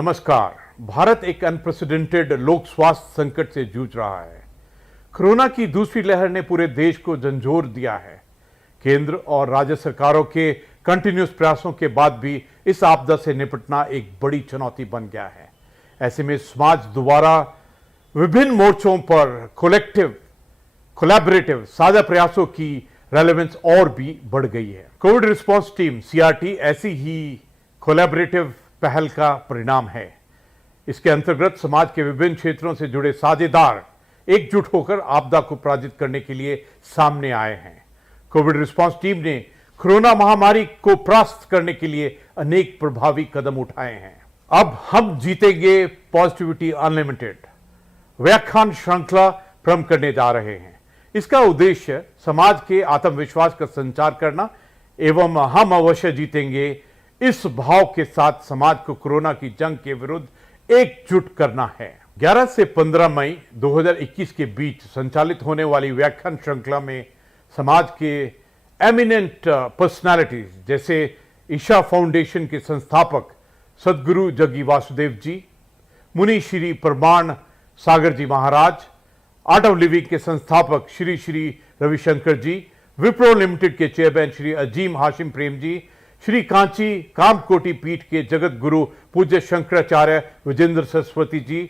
नमस्कार। भारत एक अनप्रेसिडेंटेड लोक स्वास्थ्य संकट से जूझ रहा है। कोरोना की दूसरी लहर ने पूरे देश को झंझोर दिया है। केंद्र और राज्य सरकारों के कंटिन्यूस प्रयासों के बाद भी इस आपदा से निपटना एक बड़ी चुनौती बन गया है। ऐसे में समाज दोबारा विभिन्न मोर्चों पर कोलैबोरेटिव साझा प्रयासों की रेलेवेंस और भी बढ़ गई है। कोविड रिस्पांस टीम सीआरटी ऐसी ही कोलैबोरेटिव पहल का परिणाम है। इसके अंतर्गत समाज के विभिन्न क्षेत्रों से जुड़े साझेदार एकजुट होकर आपदा को पराजित करने के लिए सामने आए हैं। कोविड रिस्पांस टीम ने कोरोना महामारी को परास्त करने के लिए अनेक प्रभावी कदम उठाए हैं। अब हम जीतेंगे पॉजिटिविटी अनलिमिटेड व्याख्यान श्रृंखला प्रारंभ करने जा रहे हैं। इसका उद्देश्य समाज के आत्मविश्वास का संचार करना एवं हम अवश्य जीतेंगे इस भाव के साथ समाज को कोरोना की जंग के विरुद्ध एकजुट करना है। 11 से 15 मई 2021 के बीच संचालित होने वाली व्याख्यान श्रृंखला में समाज के एमिनेंट पर्सनालिटीज जैसे ईशा फाउंडेशन के संस्थापक सदगुरु जग्गी वासुदेव जी, मुनि श्री प्रमाण सागर जी महाराज, आर्ट ऑफ लिविंग के संस्थापक श्री श्री रविशंकर जी, विप्रो लिमिटेड के चेयरमैन श्री अजीम हाशिम प्रेम जी, श्री कांची कामकोटि पीठ के जगत गुरु पूज्य शंकराचार्य विजेंद्र सरस्वती जी,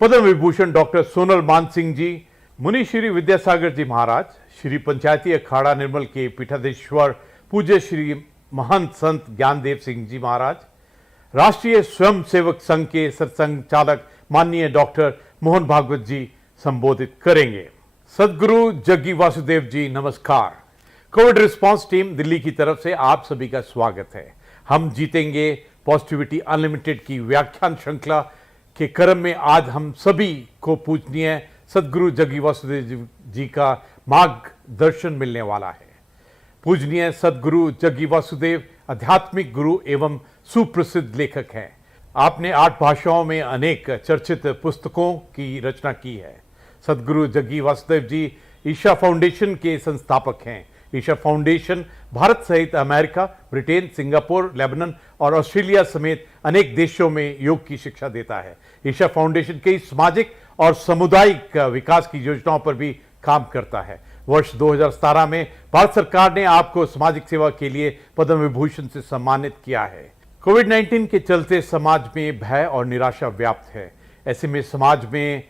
पद्म विभूषण डॉक्टर सोनल मान सिंह जी, मुनि श्री विद्यासागर जी महाराज, श्री पंचायती अखाड़ा निर्मल के पीठाधीश्वर पूज्य श्री महंत संत ज्ञानदेव सिंह जी महाराज, राष्ट्रीय स्वयं सेवक संघ के सत्संग चालक माननीय डॉक्टर मोहन भागवत जी संबोधित करेंगे। सदगुरु जग्गी वासुदेव जी नमस्कार। कोविड रिस्पांस टीम दिल्ली की तरफ से आप सभी का स्वागत है। हम जीतेंगे पॉजिटिविटी अनलिमिटेड की व्याख्यान श्रृंखला के क्रम में आज हम सभी को पूजनीय सदगुरु जग्गी वासुदेव जी का मार्गदर्शन मिलने वाला है। पूजनीय सदगुरु जग्गी वासुदेव आध्यात्मिक गुरु एवं सुप्रसिद्ध लेखक हैं। आपने 8 भाषाओं में अनेक चर्चित पुस्तकों की रचना की है। सदगुरु जग्गी वासुदेव जी ईशा फाउंडेशन के संस्थापक हैं। ईशा फाउंडेशन भारत सहित अमेरिका, ब्रिटेन, सिंगापुर, लेबनान और ऑस्ट्रेलिया समेत अनेक देशों में योग की शिक्षा देता है। ईशा फाउंडेशन कई सामाजिक और सामुदायिक विकास की योजनाओं पर भी काम करता है। वर्ष 2017 में भारत सरकार ने आपको सामाजिक सेवा के लिए पद्म विभूषण से सम्मानित किया है। कोविड-19 के चलते समाज में भय और निराशा व्याप्त है। ऐसे में समाज में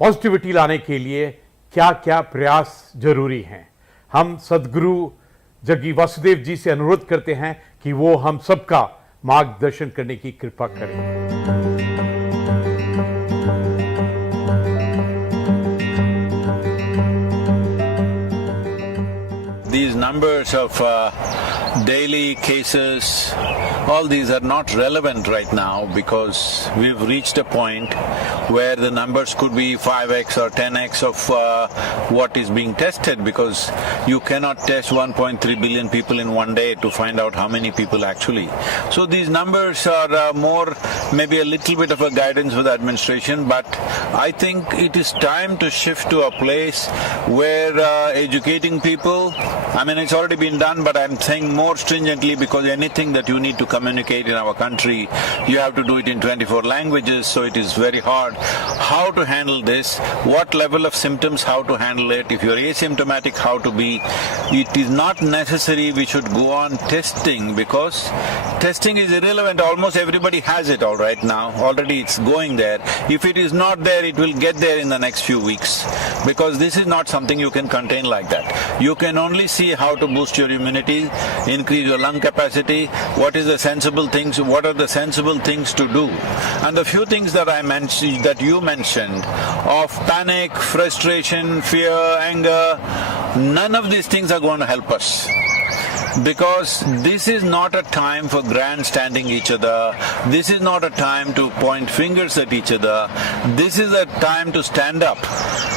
पॉजिटिविटी लाने के लिए क्या क्या प्रयास जरूरी हैं? हम सदगुरु जग्गी वासुदेव जी से अनुरोध करते हैं कि वो हम सबका मार्गदर्शन करने की कृपा करें। These numbers of daily cases, all these are not relevant right now because we've reached a point where the numbers could be 5x or 10x of what is being tested, because you cannot test 1.3 billion people in one day to find out how many people actually. So these numbers are more maybe a little bit of a guidance for the administration, but I think it is time to shift to a place where educating people, I mean it's already been done, but I'm saying more stringently, because anything that you need to communicate in our country, you have to do it in 24 languages, so it is very hard. How to handle this, what level of symptoms, how to handle it, if you're asymptomatic, how to be. It is not necessary we should go on testing, because testing is irrelevant. Almost everybody has it all right now. Already it's going there. If it is not there, it will get there in the next few weeks, because this is not something you can contain like that. You can only see how to boost your immunity, increase your lung capacity, what are the sensible things to do. And the few things that I mentioned, that you mentioned, of panic, frustration, fear, anger, none of these things are going to help us. Because this is not a time for grandstanding each other. This is not a time to point fingers at each other. This is a time to stand up.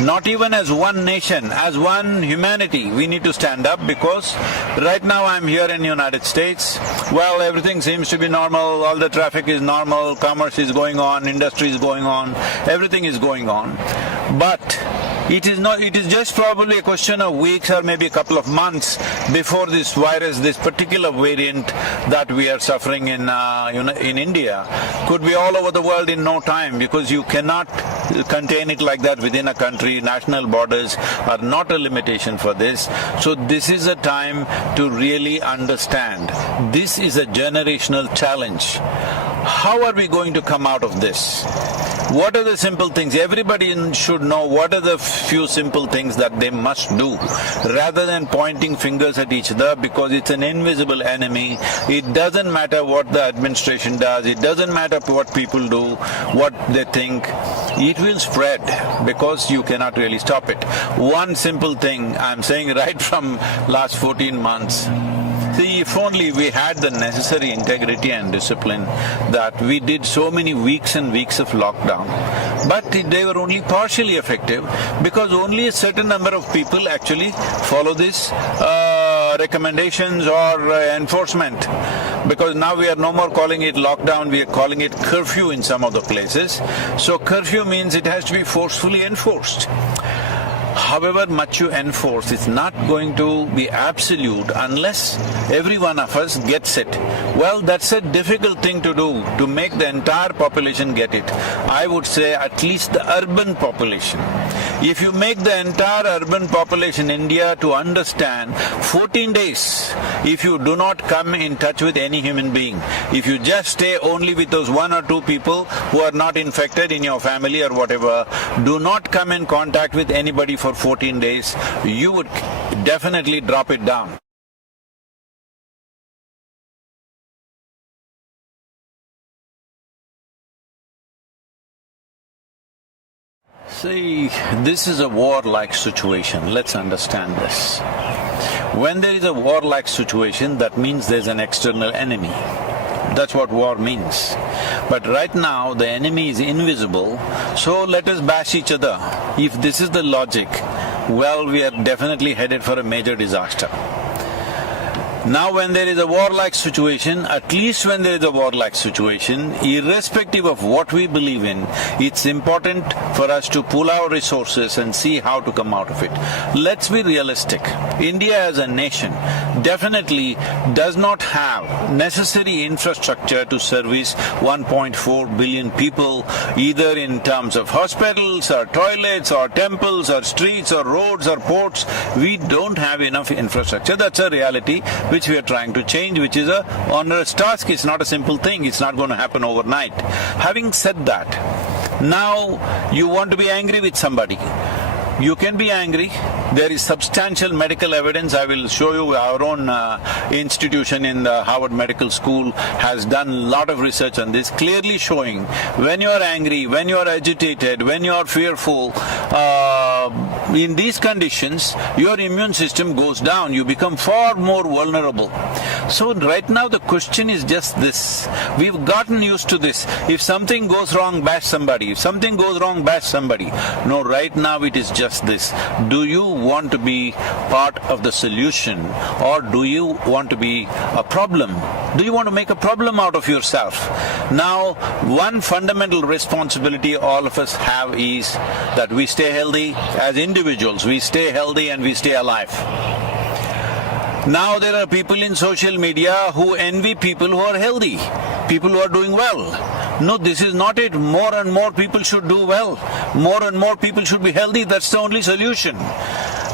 Not even as one nation, as one humanity, we need to stand up, because right now I'm here in the United States. Well, everything seems to be normal, all the traffic is normal, commerce is going on, industry is going on, everything is going on. But It is just probably a question of weeks or maybe a couple of months before this virus, this particular variant that we are suffering in India, could be all over the world in no time, because you cannot contain it like that within a country. National borders are not a limitation for this. So this is a time to really understand. This is a generational challenge. How are we going to come out of this? What are the simple things? Everybody should know what are the few simple things that they must do, rather than pointing fingers at each other, because it's an invisible enemy. It doesn't matter what the administration does, it doesn't matter what people do, what they think. It will spread because you cannot really stop it. One simple thing I'm saying right from last 14 months. See, if only we had the necessary integrity and discipline, that we did so many weeks and weeks of lockdown, but they were only partially effective because only a certain number of people actually follow these recommendations or enforcement. Because now we are no more calling it lockdown, we are calling it curfew in some of the places. So curfew means it has to be forcefully enforced. However much you enforce, it's not going to be absolute unless every one of us gets it. Well, that's a difficult thing to do, to make the entire population get it. I would say at least the urban population. If you make the entire urban population in India to understand 14 days, if you do not come in touch with any human being, if you just stay only with those one or two people who are not infected in your family or whatever, do not come in contact with anybody for 14 days, you would definitely drop it down. See, this is a war-like situation. Let's understand this. When there is a war-like situation, that means there's an external enemy. That's what war means. But right now, the enemy is invisible, so let us bash each other. If this is the logic, well, we are definitely headed for a major disaster. Now when there is a war-like situation, at least when there is a war-like situation, irrespective of what we believe in, it's important for us to pool our resources and see how to come out of it. Let's be realistic. India as a nation definitely does not have necessary infrastructure to service 1.4 billion people, either in terms of hospitals or toilets or temples or streets or roads or ports. We don't have enough infrastructure. That's a reality which we are trying to change, which is a onerous task. It's not a simple thing. It's not going to happen overnight. Having said that, now you want to be angry with somebody. You can be angry. There is substantial medical evidence. I will show you. Our own institution in the Harvard Medical School has done a lot of research on this, clearly showing when you are angry, when you are agitated, when you are fearful, in these conditions, your immune system goes down. You become far more vulnerable. So right now the question is just this. We've gotten used to this. If something goes wrong, bash somebody. If something goes wrong, bash somebody. No, right now it is just this. Do you want to be part of the solution, or do you want to be a problem? Do you want to make a problem out of yourself? Now, one fundamental responsibility all of us have is that we stay healthy as individuals. We stay healthy and we stay alive. Now there are people in social media who envy people who are healthy, people who are doing well. No, this is not it. More and more people should do well. More and more people should be healthy. That's the only solution.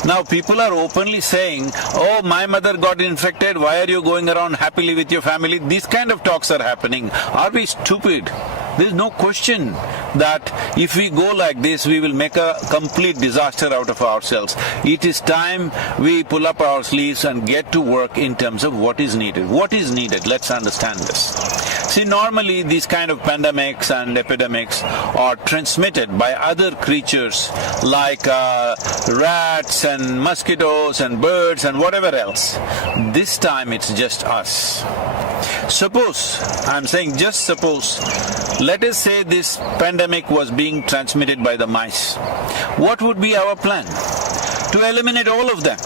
Now people are openly saying, oh, my mother got infected, why are you going around happily with your family? These kind of talks are happening. Are we stupid? There is no question that if we go like this, we will make a complete disaster out of ourselves. It is time we pull up our sleeves and get to work in terms of what is needed. What is needed? Let's understand this. See, normally these kind of pandemics and epidemics are transmitted by other creatures like rats and mosquitoes and birds and whatever else. This time it's just us. Suppose, I'm saying just suppose, let us say this pandemic was being transmitted by the mice. What would be our plan? To eliminate all of them.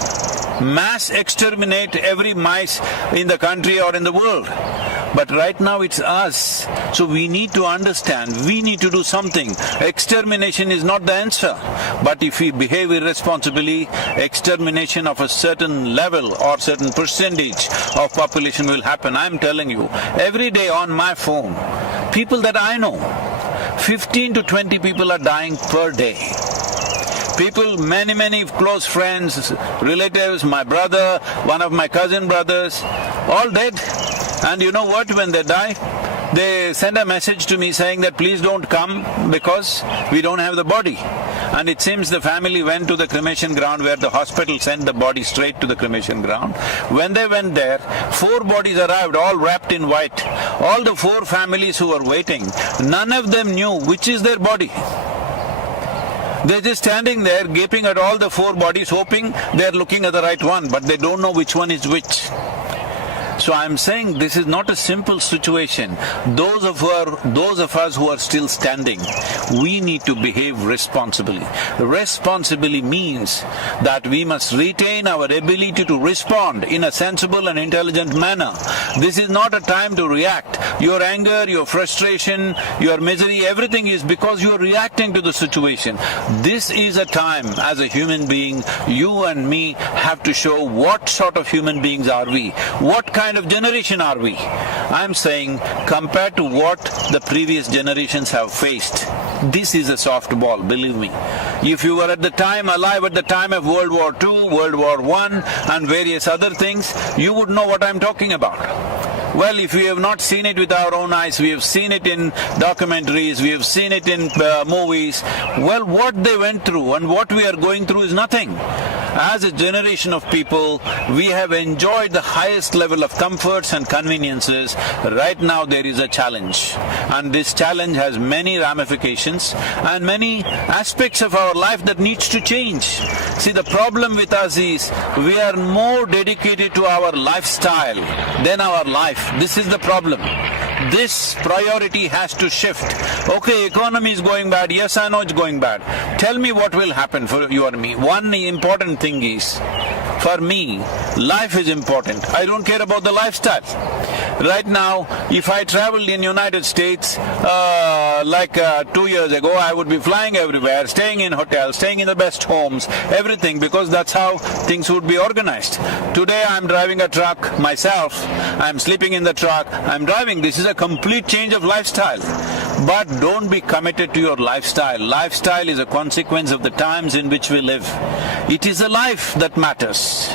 Mass exterminate every mice in the country or in the world. But right now it's us. So we need to understand, we need to do something. Extermination is not the answer. But if we behave irresponsibly, extermination of a certain level or certain percentage of population will happen. I'm telling you, every day on my phone, people that I know, 15 to 20 people are dying per day. People, many close friends, relatives, my brother, one of my cousin brothers, all dead. And you know what, when they die, they send a message to me saying that please don't come because we don't have the body. And it seems the family went to the cremation ground where the hospital sent the body straight to the cremation ground. When they went there, 4 bodies arrived, all wrapped in white. All the 4 families who were waiting, none of them knew which is their body. They're just standing there gaping at all the 4 bodies, hoping they're looking at the right one, but they don't know which one is which. So I'm saying this is not a simple situation. Those of us who are still standing, we need to behave responsibly. Responsibly means that we must retain our ability to respond in a sensible and intelligent manner. This is not a time to react. Your anger, your frustration, your misery, everything is because you are reacting to the situation. This is a time, as a human being, you and me have to show what sort of human beings are we, what kind of generation are we. I'm saying, compared to what the previous generations have faced, this is a soft ball, believe me. If you were at the time, alive at the time of World War II, World War I and various other things, you would know what I'm talking about. Well, if we have not seen it with our own eyes, we have seen it in documentaries, we have seen it in movies. Well, what they went through and what we are going through is nothing. As a generation of people, we have enjoyed the highest level of comforts and conveniences. Right now there is a challenge, and this challenge has many ramifications and many aspects of our life that needs to change. See, the problem with us is we are more dedicated to our lifestyle than our life. This is the problem. This priority has to shift. Okay, economy is going bad, yes I know it's going bad. Tell me what will happen for you or me. One important thing is, for me, life is important. I don't care about the lifestyle. Right now, if I traveled in United States, 2 years ago, I would be flying everywhere, staying in hotels, staying in the best homes, everything, because that's how things would be organized. Today I'm driving a truck myself, I'm sleeping in the truck, I'm driving. This is a complete change of lifestyle. But don't be committed to your lifestyle. Lifestyle is a consequence of the times in which we live. It is a life that matters.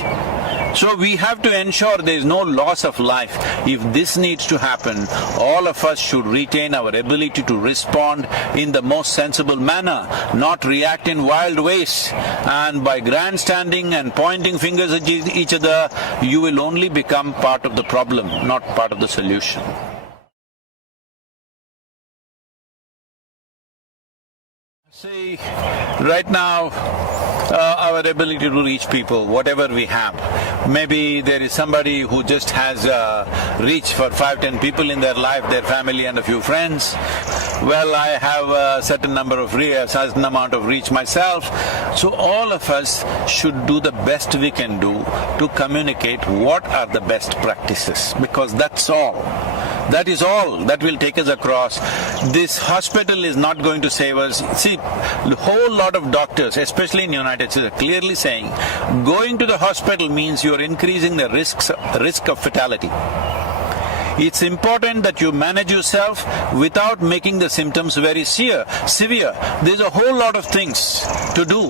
So we have to ensure there is no loss of life. If this needs to happen, all of us should retain our ability to respond in the most sensible manner, not react in wild ways. And by grandstanding and pointing fingers at each other, you will only become part of the problem, not part of the solution. See, right now, our ability to reach people, whatever we have. Maybe there is somebody who just has reach for 5-10 people in their life, their family and a few friends. Well, I have a certain amount of reach myself. So all of us should do the best we can do to communicate what are the best practices, because that's all. That is all that will take us across. This hospital is not going to save us. See, a whole lot of doctors, especially in the United States, are clearly saying going to the hospital means you are increasing the risk of fatality. It's important that you manage yourself without making the symptoms very severe. There's a whole lot of things to do.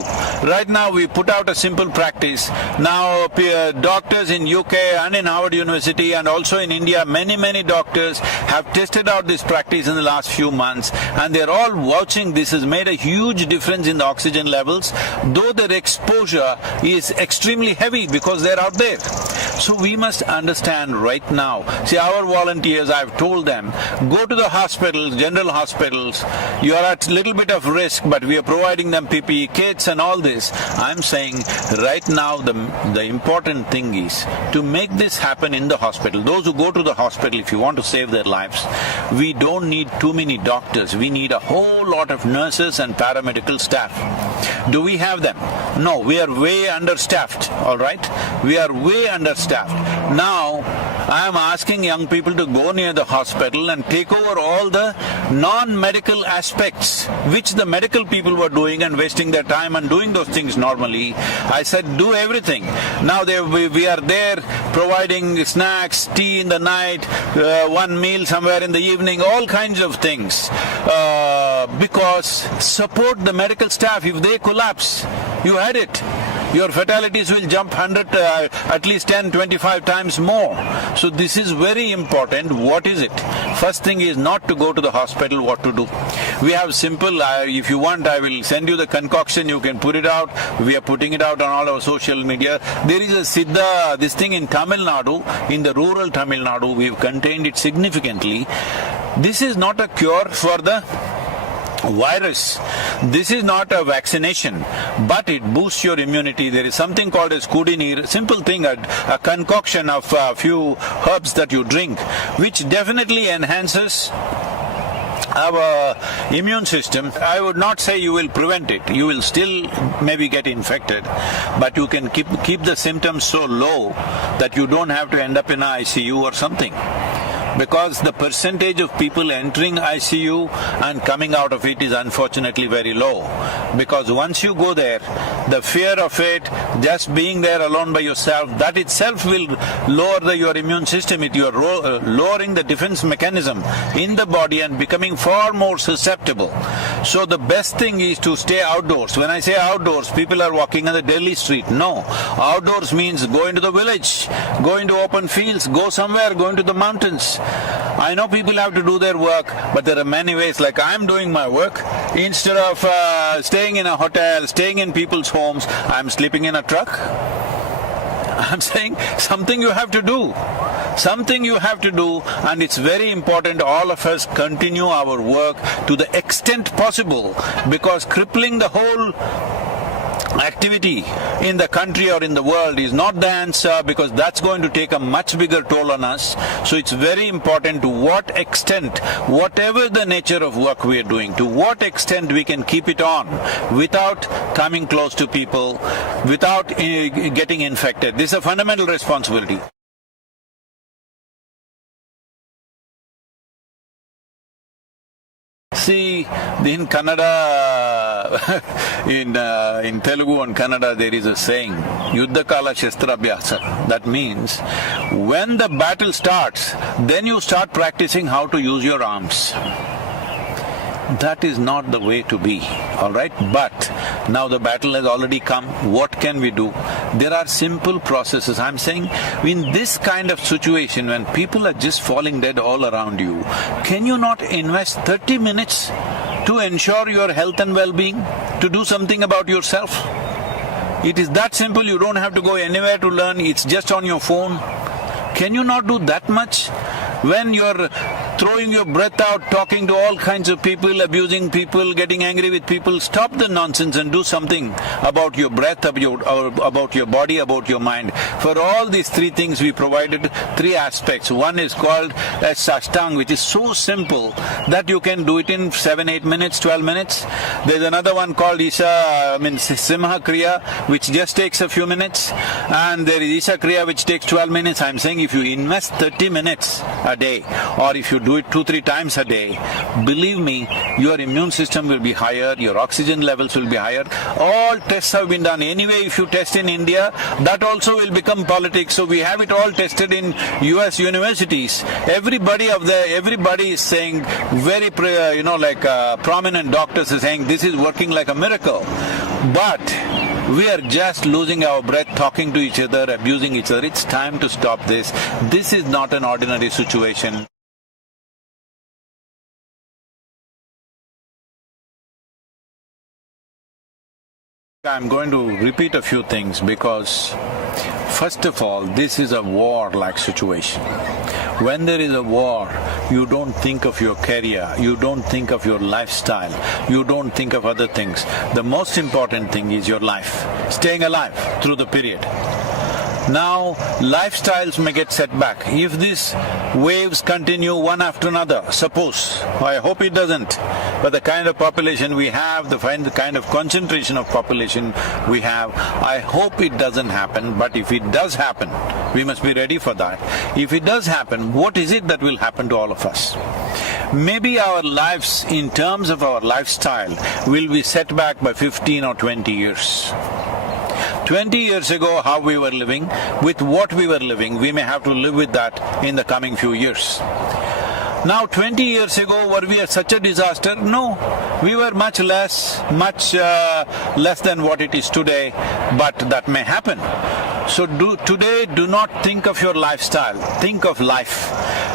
Right now we put out a simple practice. Now doctors in UK and in Harvard University and also in India, many doctors have tested out this practice in the last few months, and they're all vouching this has made a huge difference in the oxygen levels, though their exposure is extremely heavy because they're out there. So we must understand right now. See, our volunteers, I've told them, go to the hospitals, general hospitals, you are at a little bit of risk, but we are providing them PPE kits and all this. I'm saying right now the important thing is to make this happen in the hospital. Those who go to the hospital, if you want to save their lives, we don't need too many doctors, we need a whole lot of nurses and paramedical staff. Do we have them? No, we are way understaffed, all right? We are way understaffed. Now, I am asking young people to go near the hospital and take over all the non-medical aspects which the medical people were doing and wasting their time and doing those things normally. I said, do everything. Now we are there providing snacks, tea in the night, one meal somewhere in the evening, all kinds of things. Because support the medical staff. If they collapse, you had it. Your fatalities will jump at least 10, 25 times more. So this is very important. What is it? First thing is not to go to the hospital, what to do. We have simple, if you want, I will send you the concoction, you can put it out. We are putting it out on all our social media. There is a Siddha, this thing in Tamil Nadu, in the rural Tamil Nadu, we've contained it significantly. This is not a cure for the virus. This is not a vaccination, but it boosts your immunity. There is something called as kudinir, simple thing, a concoction of a few herbs that you drink, which definitely enhances our immune system. I would not say you will prevent it. You will still maybe get infected, but you can keep the symptoms so low that you don't have to end up in an ICU or something. Because the percentage of people entering ICU and coming out of it is unfortunately very low. Because once you go there, the fear of it, just being there alone by yourself, that itself will lower your immune system. You are lowering the defense mechanism in the body and becoming far more susceptible. So the best thing is to stay outdoors. When I say outdoors, people are walking on the Delhi street. No. Outdoors means go into the village, go into open fields, go somewhere, go into the mountains. I know people have to do their work, but there are many ways. Like I'm doing my work, instead of staying in a hotel, staying in people's homes, I'm sleeping in a truck. I'm saying something you have to do. Something you have to do, and it's very important all of us continue our work to the extent possible, because crippling the whole activity in the country or in the world is not the answer, because that's going to take a much bigger toll on us. So it's very important to what extent, whatever the nature of work we are doing, to what extent we can keep it on without coming close to people, without getting infected. This is a fundamental responsibility. See, in Kannada, in Telugu and Kannada, there is a saying, Yuddha Kala Shastra Abhyasa. That means, when the battle starts, then you start practicing how to use your arms. That is not the way to be, all right? But now the battle has already come, what can we do? There are simple processes. I'm saying, in this kind of situation, when people are just falling dead all around you, can you not invest 30 minutes to ensure your health and well-being, to do something about yourself? It is that simple, you don't have to go anywhere to learn, it's just on your phone. Can you not do that much? When you're throwing your breath out, talking to all kinds of people, abusing people, getting angry with people, stop the nonsense and do something about your breath, about your body, about your mind. For all these three things we provided three aspects. One is called as Sashtang, which is so simple that you can do it in 7, 8 minutes, 12 minutes. There's another one called Simha Kriya, which just takes a few minutes. And there is Isha Kriya, which takes 12 minutes. I'm saying if you invest 30 minutes a day, or if you do it 2-3 times a day, believe me, your immune system will be higher, your oxygen levels will be higher. All tests have been done. Anyway, if you test in India, that also will become politics. So we have it all tested in US universities. Everybody is saying, very, prominent doctors are saying this is working like a miracle. But we are just losing our breath, talking to each other, abusing each other. It's time to stop this. This is not an ordinary situation. I'm going to repeat a few things because, first of all, this is a war-like situation. When there is a war, you don't think of your career, you don't think of your lifestyle, you don't think of other things. The most important thing is your life, staying alive through the period. Now, lifestyles may get set back. If these waves continue one after another, suppose, I hope it doesn't, but the kind of population we have, the kind of concentration of population we have, I hope it doesn't happen, but if it does happen, we must be ready for that. If it does happen, what is it that will happen to all of us? Maybe our lives, in terms of our lifestyle, will be set back by 15 or 20 years. 20 years ago, how we were living, with what we were living, we may have to live with that in the coming few years. Now, 20 years ago, were we at such a disaster? No. We were much less than what it is today, but that may happen. So today, do not think of your lifestyle, think of life.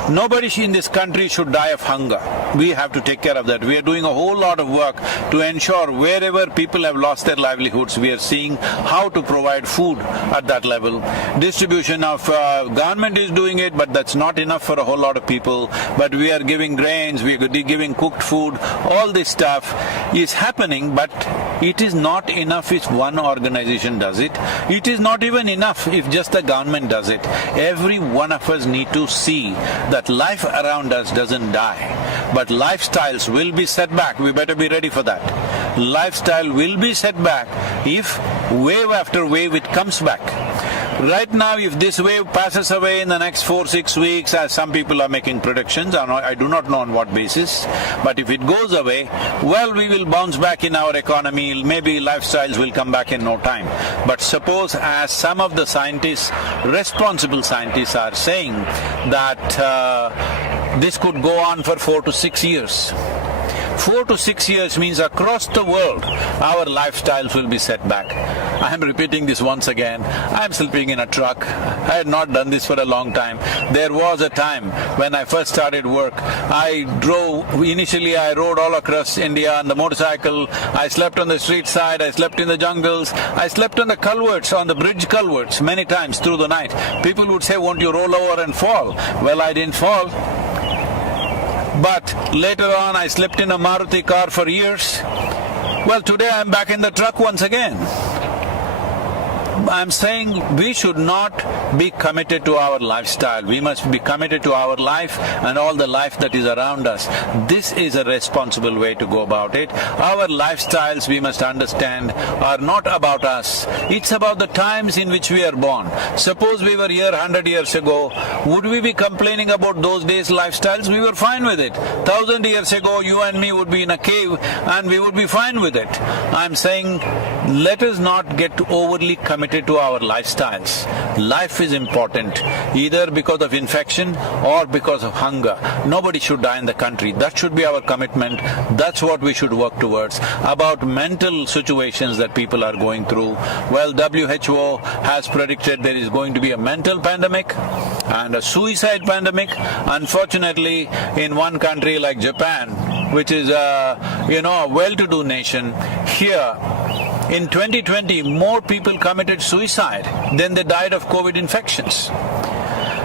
Nobody in this country should die of hunger. We have to take care of that. We are doing a whole lot of work to ensure wherever people have lost their livelihoods, we are seeing how to provide food at that level. Distribution of government is doing it, but that's not enough for a whole lot of people. But we are giving grains, we are giving cooked food, all this stuff is happening, but it is not enough if one organization does it. It is not even enough if just the government does it. Every one of us need to see that life around us doesn't die, but lifestyles will be set back. We better be ready for that. Lifestyle will be set back if wave after wave it comes back. Right now, if this wave passes away in the next 4-6 weeks, as some people are making predictions, I do not know on what basis, but if it goes away, well, we will bounce back in our economy, maybe lifestyles will come back in no time. But suppose, as some of the scientists, responsible scientists are saying that this could go on for 4 to 6 years. 4 to 6 years means across the world, our lifestyles will be set back. I am repeating this once again. I am sleeping in a truck. I had not done this for a long time. There was a time when I first started work, initially I rode all across India on the motorcycle. I slept on the street side, I slept in the jungles, I slept on the culverts, on the bridge culverts many times through the night. People would say, won't you roll over and fall? Well, I didn't fall. But later on, I slept in a Maruti car for years. Well, today I'm back in the truck once again. I'm saying we should not be committed to our lifestyle. We must be committed to our life and all the life that is around us. This is a responsible way to go about it. Our lifestyles, we must understand, are not about us. It's about the times in which we are born. Suppose we were here 100 years ago, would we be complaining about those days' lifestyles? We were fine with it. 1,000 years ago, you and me would be in a cave and we would be fine with it. I'm saying, let us not get overly committed to our lifestyles. Life is important, either because of infection or because of hunger. Nobody should die in the country. That should be our commitment. That's what we should work towards. About mental situations that people are going through, well, WHO has predicted there is going to be a mental pandemic and a suicide pandemic. Unfortunately, in one country like Japan, which is a well-to-do nation, here in 2020, more people committed suicide than they died of COVID infections.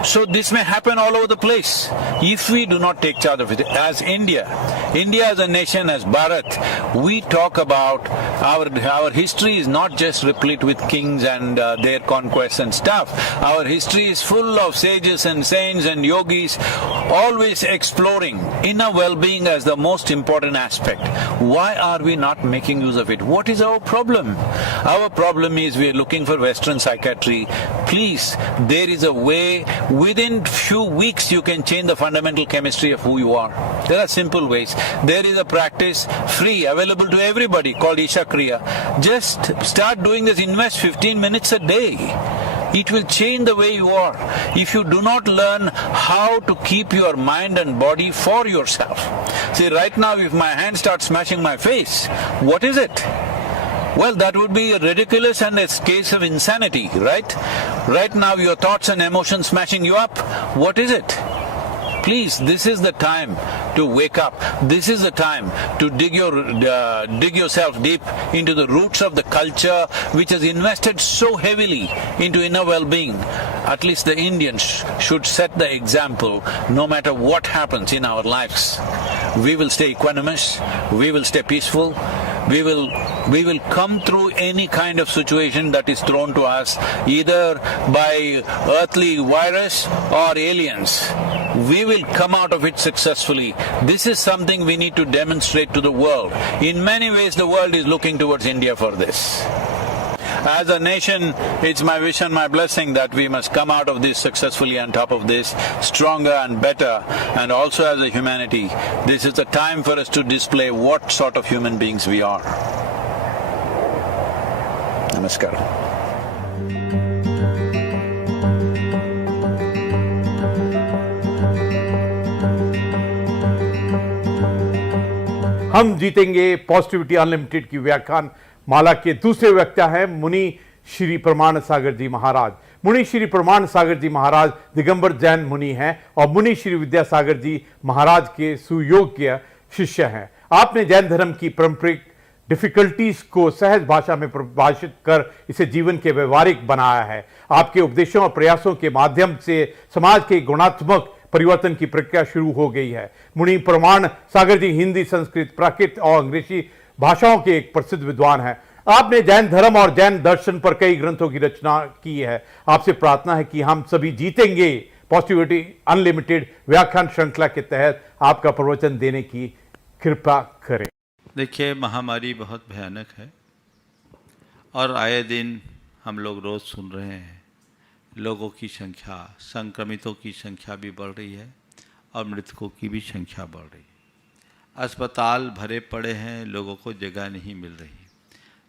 So this may happen all over the place if we do not take charge of it. As India as a nation, as Bharat, we talk about our history is not just replete with kings and their conquests and stuff. Our history is full of sages and saints and yogis, always exploring inner well-being as the most important aspect. Why are we not making use of it? What is our problem? Our problem is we are looking for Western psychiatry. Please, there is a way. Within few weeks you can change the fundamental chemistry of who you are. There are simple ways. There is a practice, free, available to everybody, called Isha Kriya. Just start doing this, invest 15 minutes a day. It will change the way you are. If you do not learn how to keep your mind and body for yourself. See, right now if my hand starts smashing my face, what is it? Well, that would be ridiculous and a case of insanity, right? Right now your thoughts and emotions smashing you up. What is it? Please, this is the time to wake up. This is the time to dig yourself deep into the roots of the culture which has invested so heavily into inner well-being. At least the Indians should set the example. No matter what happens in our lives, we will stay equanimous, we will stay peaceful, we will come through any kind of situation that is thrown to us, either by earthly virus or aliens. We will come out of it successfully. This is something we need to demonstrate to the world. In many ways, the world is looking towards India for this. As a nation, it's my wish and my blessing that we must come out of this successfully on top of this, stronger and better. And also as a humanity, this is the time for us to display what sort of human beings we are. Namaskar. हम जीतेंगे positivity unlimited की व्याख्यान माला के दूसरे वक्ता हैं मुनि श्री प्रमाण सागर जी महाराज। मुनि श्री प्रमाण सागर जी महाराज दिगंबर जैन मुनि हैं और मुनि श्री विद्यासागर जी महाराज के सुयोग्य शिष्य हैं। आपने जैन धर्म की पारंपरिक डिफिकल्टीज को सहज भाषा में परिभाषित कर इसे जीवन के व्यवहारिक बनाया है। आपके उपदेशों और प्रयासों के माध्यम से समाज के गुणात्मक परिवर्तन की प्रक्रिया शुरू हो गई है। मुनि प्रमाण सागर जी हिंदी, संस्कृत, प्राकृत और अंग्रेजी भाषाओं के एक प्रसिद्ध विद्वान हैं। आपने जैन धर्म और जैन दर्शन पर कई ग्रंथों की रचना की है। आपसे प्रार्थना है कि हम सभी जीतेंगे पॉजिटिविटी अनलिमिटेड व्याख्यान श्रृंखला के तहत आपका प्रवचन देने की कृपा करें। देखिए, महामारी बहुत भयानक है और आए दिन हम लोग रोज़ सुन रहे हैं लोगों की संख्या, संक्रमितों की संख्या भी बढ़ रही है और मृतकों की भी संख्या बढ़ रही है। अस्पताल भरे पड़े हैं, लोगों को जगह नहीं मिल रही।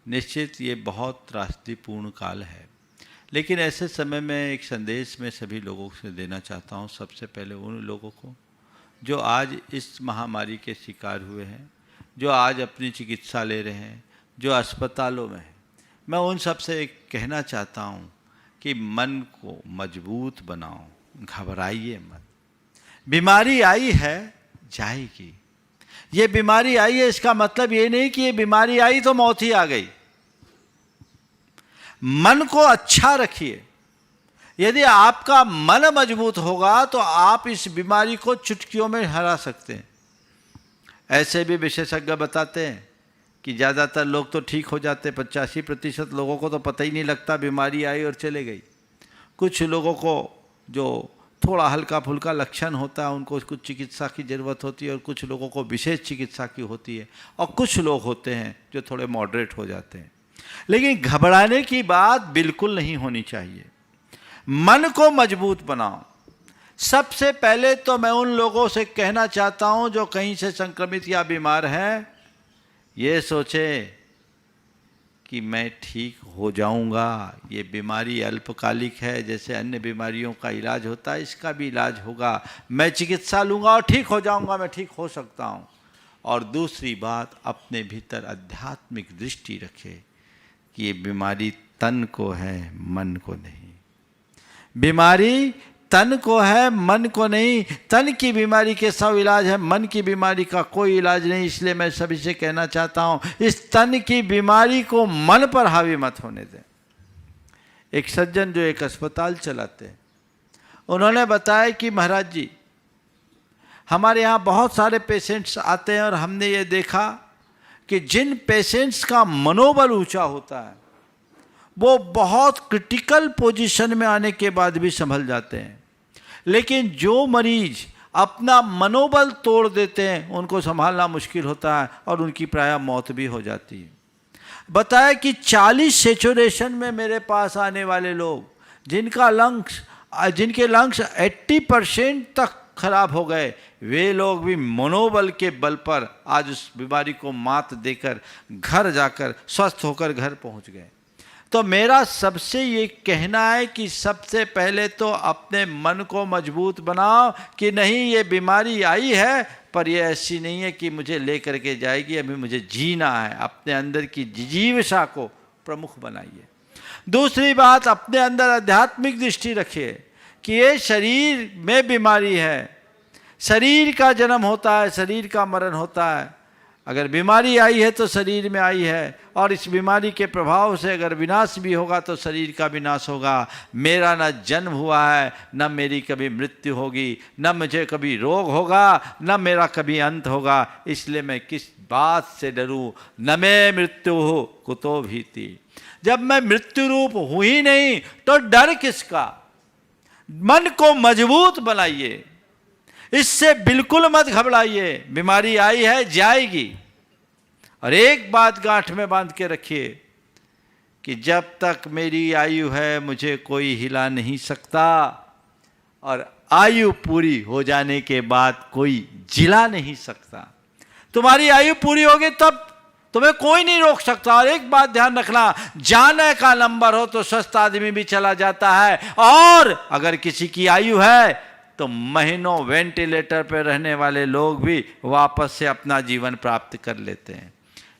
निश्चित ये बहुत त्रासदीपूर्ण काल है, लेकिन ऐसे समय में एक संदेश मैं सभी लोगों से देना चाहता हूँ। सबसे पहले उन लोगों को जो आज इस महामारी के शिकार हुए हैं, जो आज अपनी चिकित्सा ले रहे हैं, जो अस्पतालों में हैं, मैं उन सब से एक कहना चाहता हूँ कि मन को मजबूत बनाओ, घबराइए मत। बीमारी आई है, जाएगी। ये बीमारी आई है इसका मतलब ये नहीं कि ये बीमारी आई तो मौत ही आ गई। मन को अच्छा रखिए। यदि आपका मन मजबूत होगा तो आप इस बीमारी को चुटकियों में हरा सकते हैं। ऐसे भी विशेषज्ञ बताते हैं कि ज़्यादातर लोग तो ठीक हो जाते, 85% लोगों को तो पता ही नहीं लगता बीमारी आई और चले गई। कुछ लोगों को जो थोड़ा हल्का फुल्का लक्षण होता है उनको कुछ चिकित्सा की ज़रूरत होती है और कुछ लोगों को विशेष चिकित्सा की होती है और कुछ लोग होते हैं जो थोड़े मॉडरेट हो जाते हैं। लेकिन घबराने की बात बिल्कुल नहीं होनी चाहिए। मन को मजबूत बनाओ। सबसे पहले तो मैं उन लोगों से कहना चाहता हूं जो कहीं से संक्रमित या बीमार हैं, ये सोचे कि मैं ठीक हो जाऊंगा। ये बीमारी अल्पकालिक है, जैसे अन्य बीमारियों का इलाज होता है इसका भी इलाज होगा। मैं चिकित्सा लूँगा और ठीक हो जाऊंगा, मैं ठीक हो सकता हूँ। और दूसरी बात, अपने भीतर आध्यात्मिक दृष्टि रखे कि ये बीमारी तन को है, मन को नहीं। बीमारी तन को है, मन को नहीं। तन की बीमारी के 100 इलाज है, मन की बीमारी का कोई इलाज नहीं। इसलिए मैं सभी से कहना चाहता हूँ, इस तन की बीमारी को मन पर हावी मत होने दें। एक सज्जन जो एक अस्पताल चलाते हैं, उन्होंने बताया कि महाराज जी, हमारे यहाँ बहुत सारे पेशेंट्स आते हैं और हमने ये देखा कि जिन पेशेंट्स का मनोबल ऊंचा होता है वो बहुत क्रिटिकल पोजीशन में आने के बाद भी संभल जाते हैं, लेकिन जो मरीज अपना मनोबल तोड़ देते हैं उनको संभालना मुश्किल होता है और उनकी प्रायः मौत भी हो जाती है। बताया कि 40 सैचुरेशन में मेरे पास आने वाले लोग जिनके लंग्स 80% तक खराब हो गए, वे लोग भी मनोबल के बल पर आज उस बीमारी को मात देकर घर जाकर स्वस्थ होकर घर पहुंच गए। तो मेरा सबसे ये कहना है कि सबसे पहले तो अपने मन को मजबूत बनाओ कि नहीं, ये बीमारी आई है पर ये ऐसी नहीं है कि मुझे ले करके जाएगी, अभी मुझे जीना है। अपने अंदर की जिजीविषा को प्रमुख बनाइए। दूसरी बात, अपने अंदर आध्यात्मिक दृष्टि रखिए कि ये शरीर में बीमारी है, शरीर का जन्म होता है, शरीर का मरण होता है। अगर बीमारी आई है तो शरीर में आई है, और इस बीमारी के प्रभाव से अगर विनाश भी होगा तो शरीर का विनाश होगा। मेरा न जन्म हुआ है, न मेरी कभी मृत्यु होगी, न मुझे कभी रोग होगा, न मेरा कभी अंत होगा। इसलिए मैं किस बात से डरूं? न मैं मृत्यु हो कुतो भीति। जब मैं मृत्यु रूप हूं ही नहीं तो डर किसका? मन को मजबूत बनाइए, इससे बिल्कुल मत घबराइए। बीमारी आई है, जाएगी। और एक बात गांठ में बांध के रखिए कि जब तक मेरी आयु है मुझे कोई हिला नहीं सकता, और आयु पूरी हो जाने के बाद कोई जिला नहीं सकता। तुम्हारी आयु पूरी होगी तब तुम्हें कोई नहीं रोक सकता। और एक बात ध्यान रखना, जाने का नंबर हो तो स्वस्थ आदमी भी चला जाता है, और अगर किसी की आयु है तो महीनों वेंटिलेटर पर रहने वाले लोग भी वापस से अपना जीवन प्राप्त कर लेते हैं।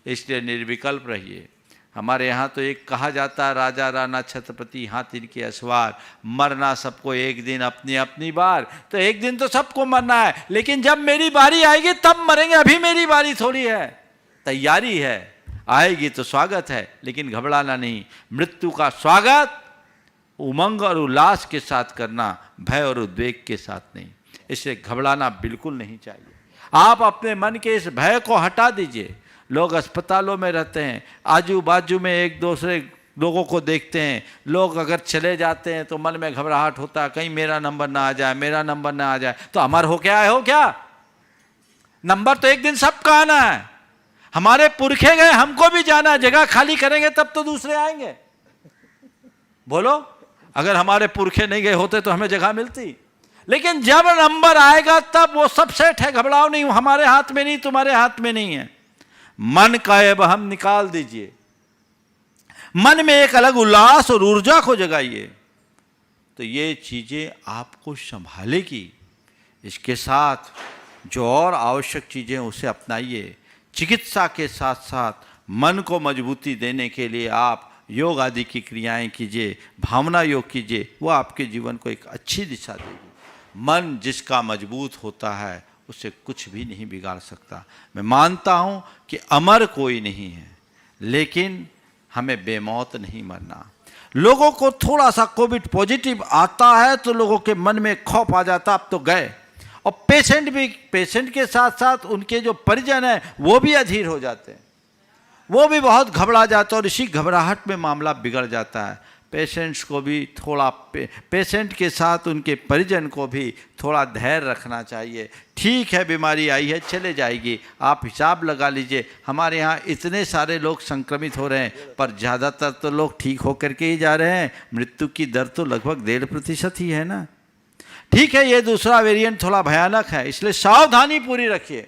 इसलिए निर्विकल्प रहिए। हमारे यहाँ तो एक कहा जाता है, राजा राणा छत्रपति हाथ इनके असवार, मरना सबको एक दिन अपनी अपनी बार। तो एक दिन तो सबको मरना है, लेकिन जब मेरी बारी आएगी तब मरेंगे। अभी मेरी बारी थोड़ी है, तैयारी है। आएगी तो स्वागत है, लेकिन घबराना नहीं। मृत्यु का स्वागत उमंग और उल्लास के साथ करना, भय और उद्वेग के साथ नहीं। इससे घबराना बिल्कुल नहीं चाहिए। आप अपने मन के इस भय को हटा दीजिए। लोग अस्पतालों में रहते हैं, आजू बाजू में एक दूसरे लोगों को देखते हैं। लोग अगर चले जाते हैं तो मन में घबराहट होता है, कहीं मेरा नंबर ना आ जाए, मेरा नंबर ना आ जाए। तो अमर हो क्या हो क्या? नंबर तो एक दिन सबका आना है। हमारे पुरखे गए, हमको भी जाना है। जगह खाली करेंगे तब तो दूसरे आएंगे। बोलो, अगर हमारे पुरखे नहीं गए होते तो हमें जगह मिलती। लेकिन जब नंबर आएगा तब वो सब सेट है, घबराओ नहीं। हमारे हाथ में नहीं, तुम्हारे हाथ में नहीं है। मन का हम निकाल दीजिए। मन में एक अलग उल्लास और ऊर्जा को जगाइए, तो ये चीजें आपको संभालेगी। इसके साथ जो और आवश्यक चीजें उसे अपनाइए। चिकित्सा के साथ साथ मन को मजबूती देने के लिए आप योग आदि की क्रियाएं कीजिए, भावना योग कीजिए। वो आपके जीवन को एक अच्छी दिशा देगी। मन जिसका मजबूत होता है उसे कुछ भी नहीं बिगाड़ सकता। मैं मानता हूँ कि अमर कोई नहीं है, लेकिन हमें बेमौत नहीं मरना। लोगों को थोड़ा सा कोविड पॉजिटिव आता है तो लोगों के मन में खौफ आ जाता, अब तो गए। और पेशेंट के साथ साथ उनके जो परिजन हैं वो भी अधीर हो जाते हैं, वो भी बहुत घबरा जाते हैं, और इसी घबराहट में मामला बिगड़ जाता है। पेशेंट्स को भी थोड़ा पेशेंट के साथ उनके परिजन को भी थोड़ा धैर्य रखना चाहिए। ठीक है, बीमारी आई है, चले जाएगी। आप हिसाब लगा लीजिए, हमारे यहाँ इतने सारे लोग संक्रमित हो रहे हैं, पर ज़्यादातर तो लोग ठीक होकर के ही जा रहे हैं। मृत्यु की दर तो लगभग 1.5% ही है ना। ठीक है, ये दूसरा वेरिएंट थोड़ा भयानक है, इसलिए सावधानी पूरी रखिए,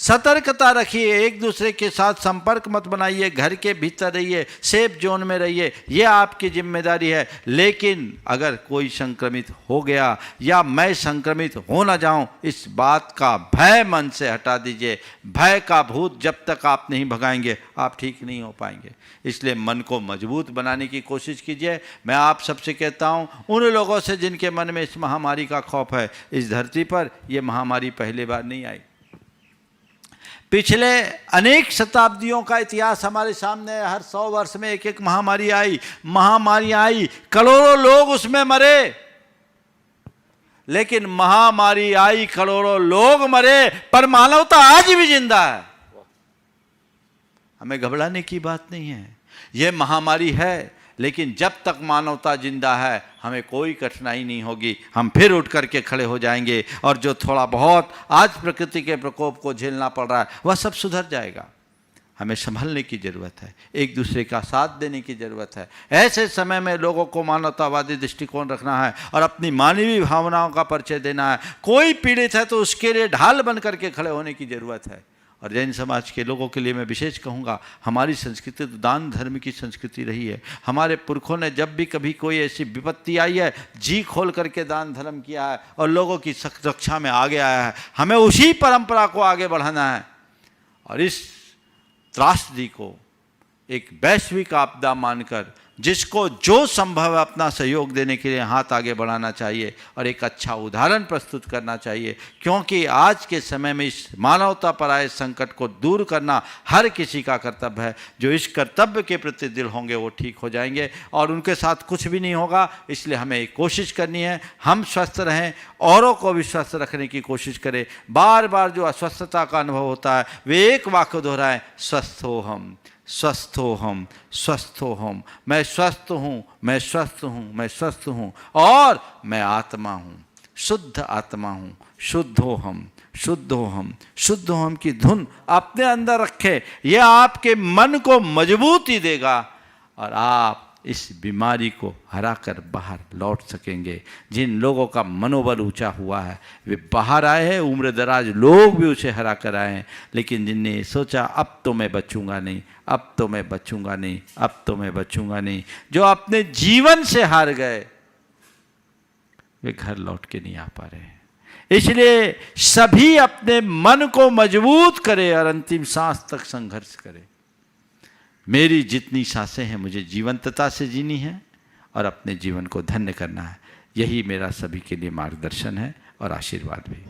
सतर्कता रखिए। एक दूसरे के साथ संपर्क मत बनाइए, घर के भीतर रहिए, सेफ जोन में रहिए, ये आपकी जिम्मेदारी है। लेकिन अगर कोई संक्रमित हो गया या मैं संक्रमित हो ना जाऊं, इस बात का भय मन से हटा दीजिए। भय का भूत जब तक आप नहीं भगाएंगे आप ठीक नहीं हो पाएंगे। इसलिए मन को मजबूत बनाने की कोशिश कीजिए। मैं आप सबसे कहता हूं, उन लोगों से जिनके मन में इस महामारी का खौफ है, इस धरती पर ये महामारी पहली बार नहीं आई। पिछले अनेक शताब्दियों का इतिहास हमारे सामने है। हर 100 वर्ष में एक एक महामारी आई, करोड़ों लोग उसमें मरे। लेकिन महामारी आई, करोड़ों लोग मरे, पर मानवता आज भी जिंदा है। हमें घबराने की बात नहीं है। यह महामारी है, लेकिन जब तक मानवता जिंदा है हमें कोई कठिनाई नहीं होगी। हम फिर उठ करके खड़े हो जाएंगे, और जो थोड़ा बहुत आज प्रकृति के प्रकोप को झेलना पड़ रहा है वह सब सुधर जाएगा। हमें संभलने की ज़रूरत है, एक दूसरे का साथ देने की ज़रूरत है। ऐसे समय में लोगों को मानवतावादी दृष्टिकोण रखना है और अपनी मानवीय भावनाओं का परिचय देना है। कोई पीड़ित है तो उसके लिए ढाल बन करके खड़े होने की ज़रूरत है। और जैन समाज के लोगों के लिए मैं विशेष कहूँगा, हमारी संस्कृति तो दान धर्म की संस्कृति रही है। हमारे पुरखों ने जब भी कभी कोई ऐसी विपत्ति आई है, जी खोल करके दान धर्म किया है और लोगों की रक्षा में आगे आया है। हमें उसी परंपरा को आगे बढ़ाना है और इस त्रासदी को एक वैश्विक आपदा मानकर जिसको जो संभव है अपना सहयोग देने के लिए हाथ आगे बढ़ाना चाहिए और एक अच्छा उदाहरण प्रस्तुत करना चाहिए, क्योंकि आज के समय में इस मानवता पर आए संकट को दूर करना हर किसी का कर्तव्य है। जो इस कर्तव्य के प्रति दिल होंगे वो ठीक हो जाएंगे और उनके साथ कुछ भी नहीं होगा। इसलिए हमें एक कोशिश करनी है, हम स्वस्थ रहें, औरों को भी स्वस्थ रखने की कोशिश करें। बार बार जो अस्वस्थता का अनुभव होता है वे एक वाक्य दोहराएं, स्वस्थ हो हम, स्वस्थ हो हम, स्वस्थ हो हम। मैं स्वस्थ हूँ, मैं स्वस्थ हूँ, मैं स्वस्थ हूँ और मैं आत्मा हूँ, शुद्ध आत्मा हूँ। शुद्ध हो हम, शुद्ध हो हम, शुद्ध हो हम की धुन अपने अंदर रखें। यह आपके मन को मजबूती देगा और आप इस बीमारी को हराकर बाहर लौट सकेंगे। जिन लोगों का मनोबल ऊंचा हुआ है वे बाहर आए हैं, उम्र दराज लोग भी उसे हरा कर आए हैं, लेकिन जिनने सोचा अब तो मैं बचूंगा नहीं, अब तो मैं बचूंगा नहीं, अब तो मैं बचूंगा नहीं, जो अपने जीवन से हार गए वे घर लौट के नहीं आ पा रहे हैं। इसलिए सभी अपने मन को मजबूत करें और अंतिम सांस तक संघर्ष करें। मेरी जितनी सांसें हैं मुझे जीवंतता से जीनी है और अपने जीवन को धन्य करना है। यही मेरा सभी के लिए मार्गदर्शन है और आशीर्वाद भी।